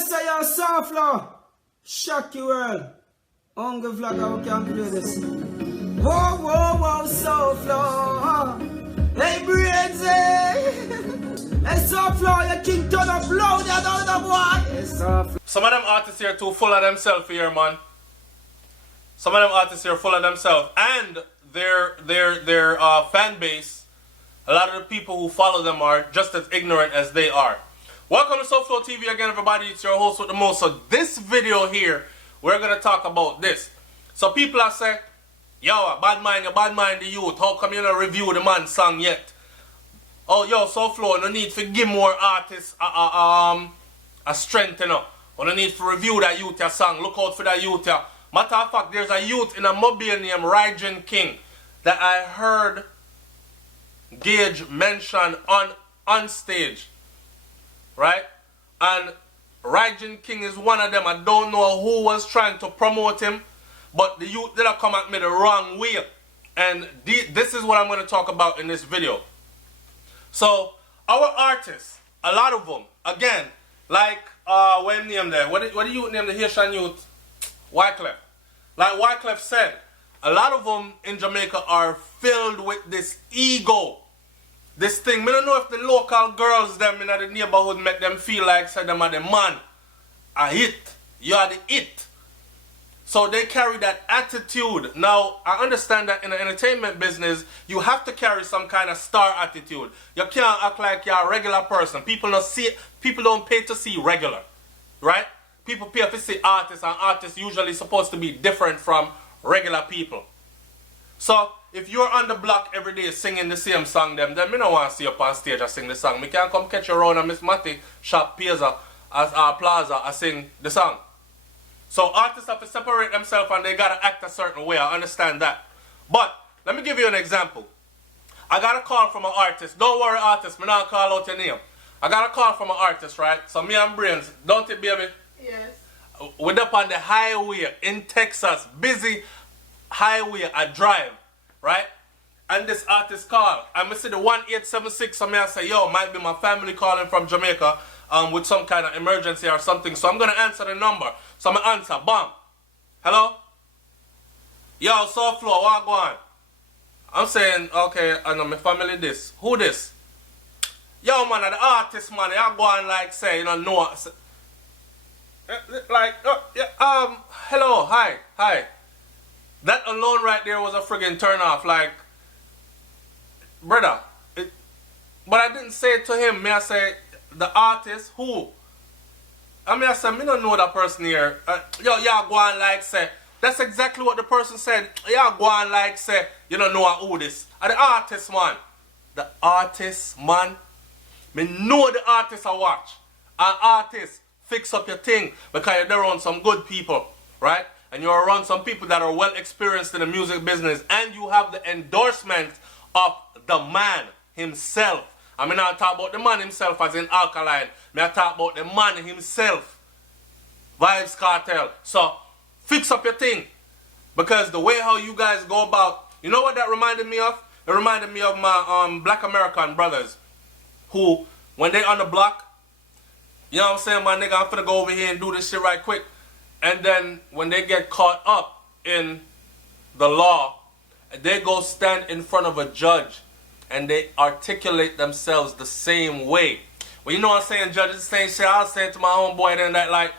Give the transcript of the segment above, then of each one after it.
say you're SouFLo. Shock you world. Hungry vlogger who can play this. Whoa, whoa, whoa, SouFLo. Hey, Braids, Hey, SouFLo, you king turn up loud, you don't know what. Hey, SouFLo. Some of them artists here too full of themselves here, man. Some of them artists here full of themselves. And their fan base, a lot of the people who follow them are just as ignorant as they are. Welcome to SouFLoTV again, everybody. It's your host with the most. So this video here, we're going to talk about this. So people are saying, yo, bad mind the youth. How come you don't review the man's song yet? Oh, yo, SouFLo, no need to give more artists a strength, you know. We no need to review that youth song. Look out for that youth. Matter of fact, there's a youth in a mobile named Jamaican King that I heard Gage mention on stage. Right? And Jamaican King is one of them. I don't know who was trying to promote him, but the youth did come at me the wrong way. And this is what I'm going to talk about in this video. So, our artists, a lot of them, again, like, what name there? What do you name the Haitian youth? Wyclef. Like Wyclef said, a lot of them in Jamaica are filled with this ego. This thing, I don't know if the local girls them in the neighborhood make them feel like say them are the man. A hit. You are the it. So they carry that attitude. Now, I understand that in the entertainment business, you have to carry some kind of star attitude. You can't act like you're a regular person. People don't pay to see regular. Right? People pay to see artists, and artists usually supposed to be different from regular people. So, if you're on the block every day singing the same song, then me don't want to see you up on stage and sing the song. Me can't come catch you around at Miss Matty shop Piazza as Plaza and sing the song. So artists have to separate themselves and they gotta act a certain way. I understand that. But let me give you an example. I got a call from an artist. Don't worry, artist, me not call out your name. I got a call from an artist, right? So me and Brains, don't it, baby? Yes. We're up on the highway in Texas, busy highway, I drive. Right? And this artist called. I see the 1876, so I say, yo, might be my family calling from Jamaica with some kind of emergency or something. So I'm going to answer the number. So I answer, bam. Hello? Yo, SouFLo, what go on? I'm saying, okay, I know my family this. Who this? Yo, man, the artist, man, you go on like say, you know, no. Like, hello, hi. That alone right there was a friggin' turn off. Like, brother. But I didn't say it to him. Me I say, the artist, who? I say, me don't know that person here. Y'all go on like say. That's exactly what the person said. Y'all go on like say, you don't know who this. The artist, man. The artist, man. Me know the artist I watch. An artist, fix up your thing. Because you're there around some good people. Right? And you're around some people that are well experienced in the music business, and you have the endorsement of the man himself. I mean, I talk about the man himself as in Alkaline. I talk about the man himself. Vibes Cartel. So, fix up your thing. Because the way how you guys go about, you know what that reminded me of? It reminded me of my Black American brothers. Who, when they on the block, you know what I'm saying, my nigga, I'm finna go over here and do this shit right quick. And then when they get caught up in the law, they go stand in front of a judge and they articulate themselves the same way. Well, you know what I'm saying, judges, the same shit I was saying to my homeboy then, that like,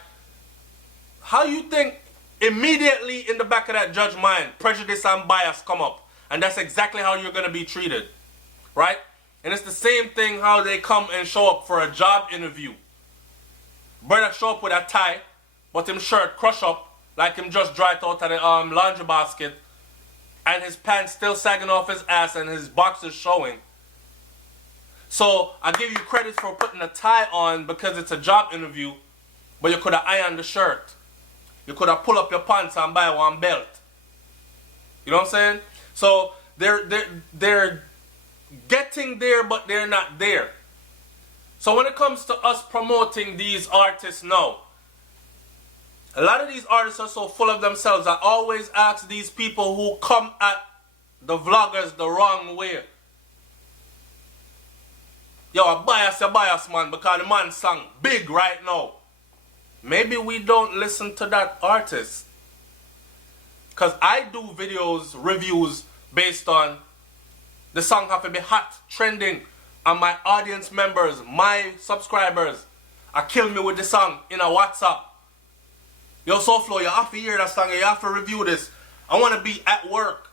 how you think immediately in the back of that judge's mind, prejudice and bias come up. And that's exactly how you're going to be treated. Right? And it's the same thing how they come and show up for a job interview. Brother show up with a tie, but him shirt crush up like him just dried out of the laundry basket, and his pants still sagging off his ass and his boxers showing. So I give you credit for putting a tie on because it's a job interview, but you could have ironed the shirt. You could have pulled up your pants and buy one belt. You know what I'm saying? So they're getting there, but they're not there. So when it comes to us promoting these artists now, a lot of these artists are so full of themselves. I always ask these people who come at the vloggers the wrong way. Yo, a bias, man, because the man song big right now. maybe we don't listen to that artist. Because I do videos, reviews based on the song have to be hot, trending, and my audience members, my subscribers are killing me with the song in a WhatsApp. Yo, SouFlo, you have to hear that song, you have to review this. I want to be at work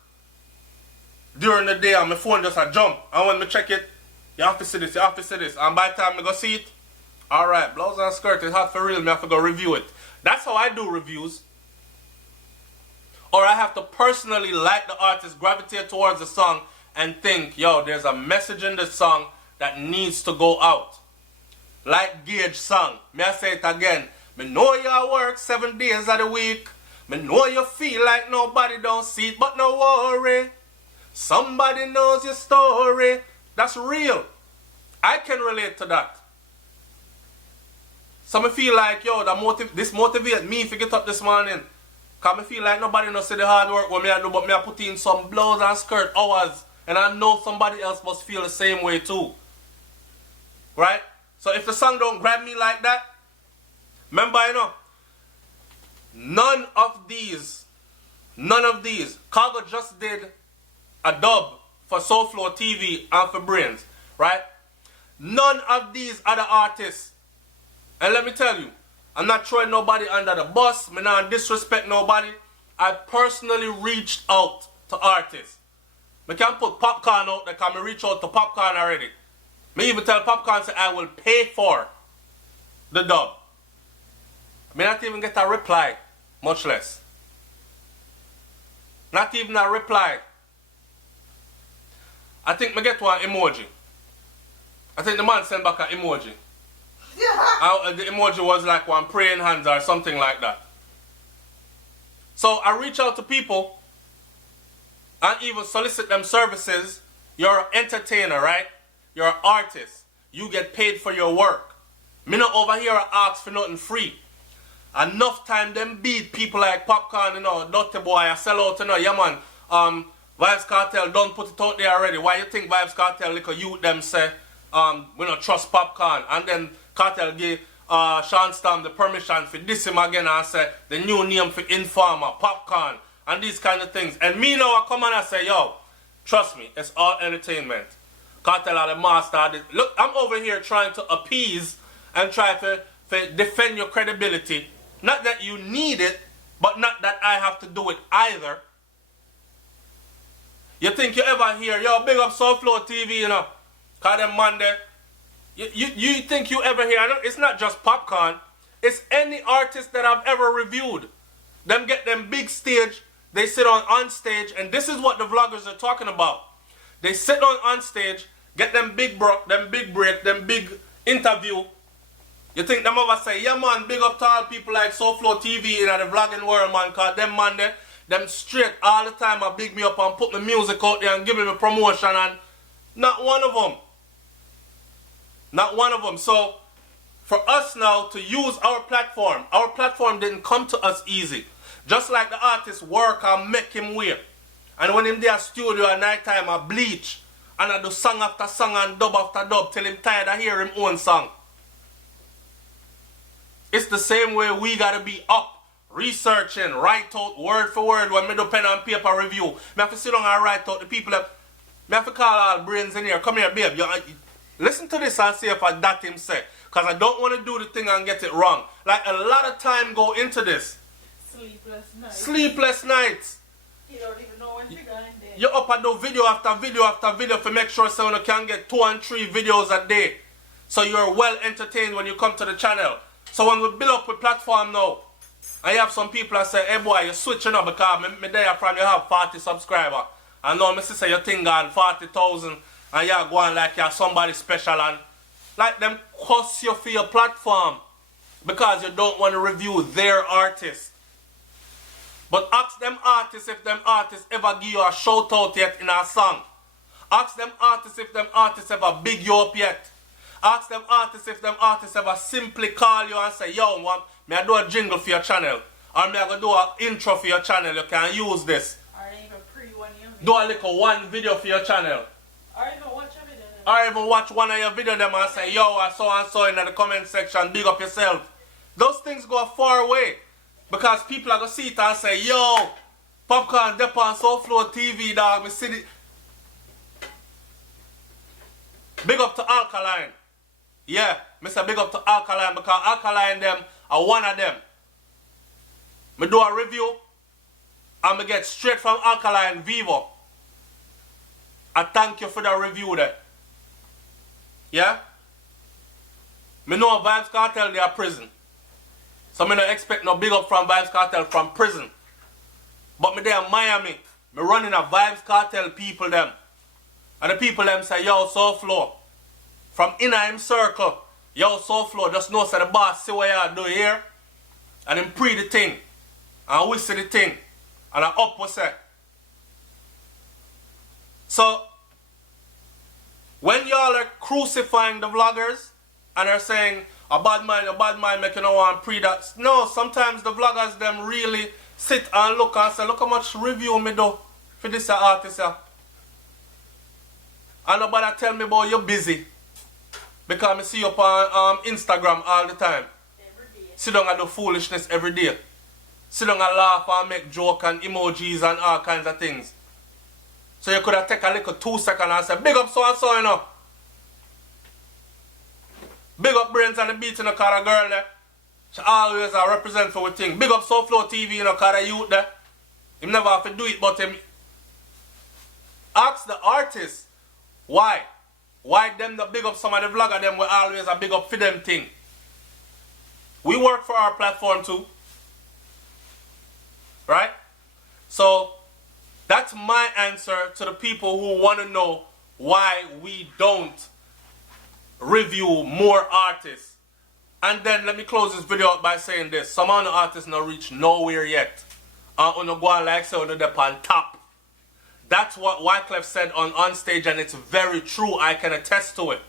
during the day and my phone just a jump. I want to check it. You have to see this, you have to see this. And by the time I go see it, alright, blouse and skirt is hot for real, me have to go review it. That's how I do reviews. Or I have to personally like the artist, gravitate towards the song and think, yo, there's a message in this song that needs to go out. Like Gage song. May I say it again? Me know you work 7 days of the week. Me know you feel like nobody don't see it, but no worry. Somebody knows your story. That's real. I can relate to that. So me feel like, yo, this motivates me to get up this morning. Because I feel like nobody knows the hard work what me I do, but me I put in some blouse and skirt hours. And I know somebody else must feel the same way too. Right? So if the song don't grab me like that, remember, you know, none of these, Cargo just did a dub for SouFLoTV and for Brains, right? None of these other artists, and let me tell you, I'm not throwing nobody under the bus, me not disrespect nobody. I personally reached out to artists. Me can put Popcorn out there because I reach out to Popcorn already. Me even tell Popcorn say I will pay for the dub. Me not even get a reply, much less. Not even a reply. I think me get one emoji. I think the man sent back an emoji. The emoji was like one praying hands or something like that. So I reach out to people and even solicit them services. You're an entertainer, right? You're an artist. You get paid for your work. Me not over here ask for nothing free. Enough time them beat people like Popcorn, you know, Dirty Boy, I sell out, you know, yeah man. Vibes Cartel don't put it out there already. Why you think Vibes Cartel, like a youth them say, we don't trust Popcorn, and then Cartel give Sean Storm the permission for this him again and say the new name for Informer, Popcorn, and these kind of things. And me now I come and I say, yo, trust me, it's all entertainment. Cartel are the master. Look, I'm over here trying to appease and try to defend your credibility. Not that you need it, but not that I have to do it either. You think you ever hear, yo, big up SouFLoTV, you know, cause them man there. You think you ever hear, it's not just Popcorn, it's any artist that I've ever reviewed. Them get them big stage, they sit on stage, and this is what the vloggers are talking about. They sit on stage, get them big break, them big interview. You think them ever say, yeah man, big up to all people like SouFLoTV in the vlogging world, man, cause them man there, them straight all the time I big me up and put my music out there and give me my promotion, and not one of them. Not one of them. So for us now to use our platform didn't come to us easy. Just like the artist work and make him wear. And when him there studio at night time I bleach and I do song after song and dub after dub till him tired of hear him own song. It's the same way we gotta be up. Researching, write out word for word when me do pen and paper review. Me have to sit down and write out the people that me have to call all Brains in here. Come here, babe. Listen to this and see if I that him say. Because I don't want to do the thing and get it wrong. Like a lot of time go into this. Sleepless nights. Sleepless nights. You don't even know when to go in there. You up and do video after video after video to make sure someone can get 2 and 3 videos a day. So you're well entertained when you come to the channel. So when we build up a platform now, and you have some people that say, hey boy, you're switching up because me there from you have 40 subscribers. And now me say your thing on 40,000 and you're going like you're somebody special, and like them cost you for your platform because you don't want to review their artist. But ask them artists if them artists ever give you a shout out yet in a song. Ask them artists if them artists ever big you up yet. Ask them artists if them artists ever simply call you and say, yo, man, may I do a jingle for your channel? Or may I go do an intro for your channel? You can use this. Or even pre-one your video. Do a little one video for your channel. Or even watch a video. Or even watch one of your videos them and say, yo, I so and so in the comment section, big up yourself. those things go a far way. Because people are going to see it and say, yo, Popcorn dep on SouFLoTV, dog. Me see it. Big up to Alkaline. Yeah, me say big up to Alkaline because Alkaline them are one of them. Me do a review and me get straight from Alkaline Vivo. I thank you for the review there. Yeah? Me know Vibes Cartel they are prison. So me don't expect no big up from Vibes Cartel from prison. But me there in Miami. Me running a Vibes Cartel people them. And the people them say, yo, SouFLo. From inner him circle, yo, SouFLo, just know say the boss see what you do here. And him pre the thing. And we see the thing. And I up we say. So, when y'all are crucifying the vloggers and are saying, a bad mind, make you no want pre that. No, sometimes the vloggers them really sit and look and say, look how much review me do for this artist. And nobody tell me about you busy. Because I see you up on Instagram all the time. Sit down and do foolishness every day. Sit down and laugh and make joke and emojis and all kinds of things. So you could have taken a little 2 seconds and say, big up so and so, you know. Big up Brains on the beat, you know, cause a girl there. She always represent for a thing. Big up SouFLoTV, you know, cause a youth there. Him never have to do it, but him ask the artist why. Why them the big up some of the vlogger them will always a big up for them thing. We work for our platform too. Right? So that's my answer to the people who want to know why we don't review more artists. And then let me close this video out by saying this. Some of the artists not reach nowhere yet. And go on like so they're on top. That's what Wyclef said on stage, and it's very true. I can attest to it.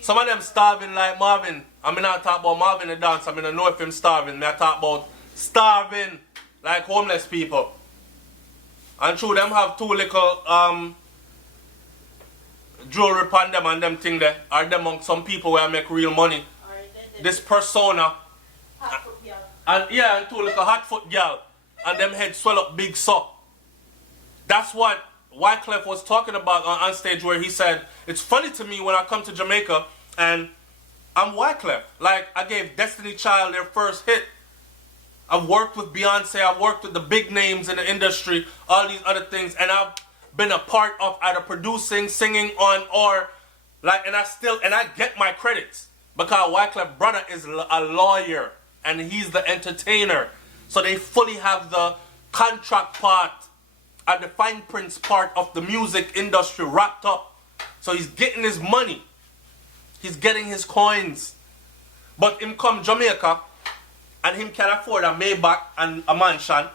Some of them starving like Marvin. I mean, I talk about Marvin the dance. I mean, I know if him starving. I talk about starving like homeless people. And true, them have two little jewelry upon them and them thing there. Are them among some people where I make real money. This persona. And yeah, and two little hot foot girl. And them head swell up big so. That's what Wyclef was talking about on stage, where he said, it's funny to me when I come to Jamaica and I'm Wyclef. Like, I gave Destiny Child their first hit. I've worked with Beyonce, I've worked with the big names in the industry, all these other things, and I've been a part of either producing, singing on, or like, and I get my credits because Wyclef brother is a lawyer and he's the entertainer. So they fully have the contract part and the fine prints part of the music industry wrapped up. So he's getting his money. He's getting his coins. But him come Jamaica and him can afford a Maybach and a mansion.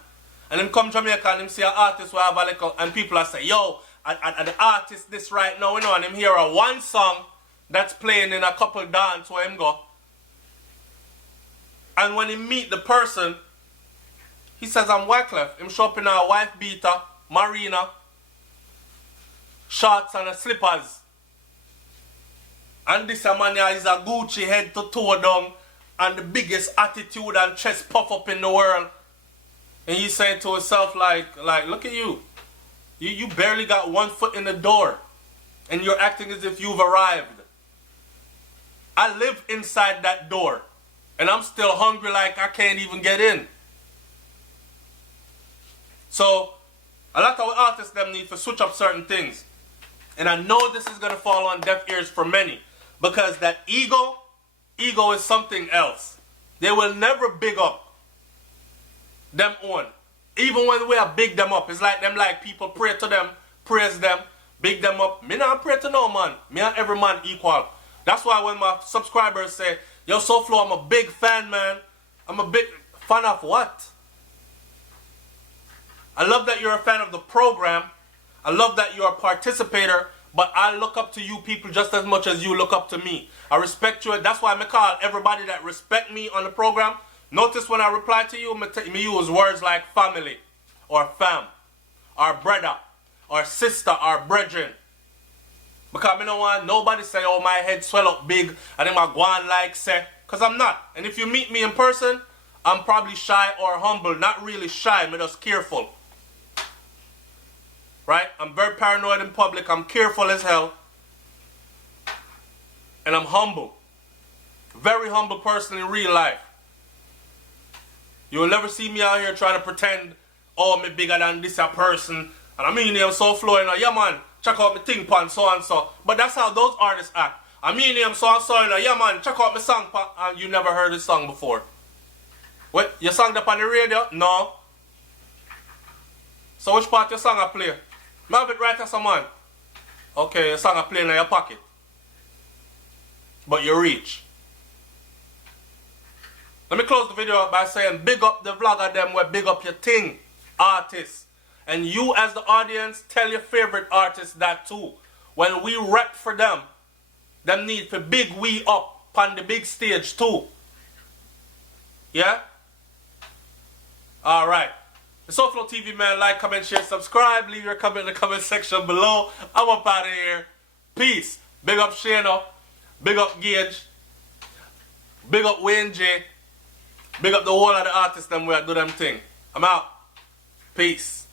And him come Jamaica and him see an artist who have a little, and people are say, yo, and the artist this right now, you know, and him hear a one song that's playing in a couple dance where him go. And when he meet the person, he says, I'm Wyclef. Him show up in a wife beater, marina, shorts and a slippers. And this man here is a Gucci head to toe down and the biggest attitude and chest puff up in the world. And he's saying to himself like, look at you. You barely got 1 foot in the door. And you're acting as if you've arrived. I live inside that door. And I'm still hungry like I can't even get in. So, a lot of artists them need to switch up certain things. And I know this is going to fall on deaf ears for many. Because that ego is something else. They will never big up them own. Even when we are big them up, it's like them like people pray to them, praise them, big them up. Me not pray to no man. Me and every man equal. That's why when my subscribers say, yo, SouFLo, I'm a big fan, man. I'm a big fan of what? I love that you're a fan of the program. I love that you're a participator. But I look up to you people just as much as you look up to me. I respect you. That's why I call everybody that respect me on the program. Notice when I reply to you, me use words like family, or fam, or brother, or sister, or brethren. Because I don't want nobody say, oh, my head swell up big, and then I go on like say, Because I'm not. And if you meet me in person, I'm probably shy or humble. Not really shy, I'm just careful. Right? I'm very paranoid in public. I'm careful as hell. And I'm humble. Very humble person in real life. You will never see me out here trying to pretend, oh, me bigger than this a person. And I mean, I'm so flowing. Yeah, man, check out my thing pan, so and so. But that's how those artists act. I mean, I'm so and so. Yeah, man, check out my song pan. And you never heard this song before. What? Your song up on the radio? No. So which part your song I play? Me have it right as a man. Okay, your song I play in your pocket. But you reach. Let me close the video up by saying big up the vlogger them where big up your thing, artists. And you as the audience, tell your favorite artists that too. When we rep for them need for big we up on the big stage too. Yeah? Alright. The SouFLoTV man, like, comment, share, subscribe. Leave your comment in the comment section below. I'm up out of here. Peace. Big up Shano. Big up Gage. Big up Wayne J. Big up the whole of the artists them where do them thing. I'm out. Peace.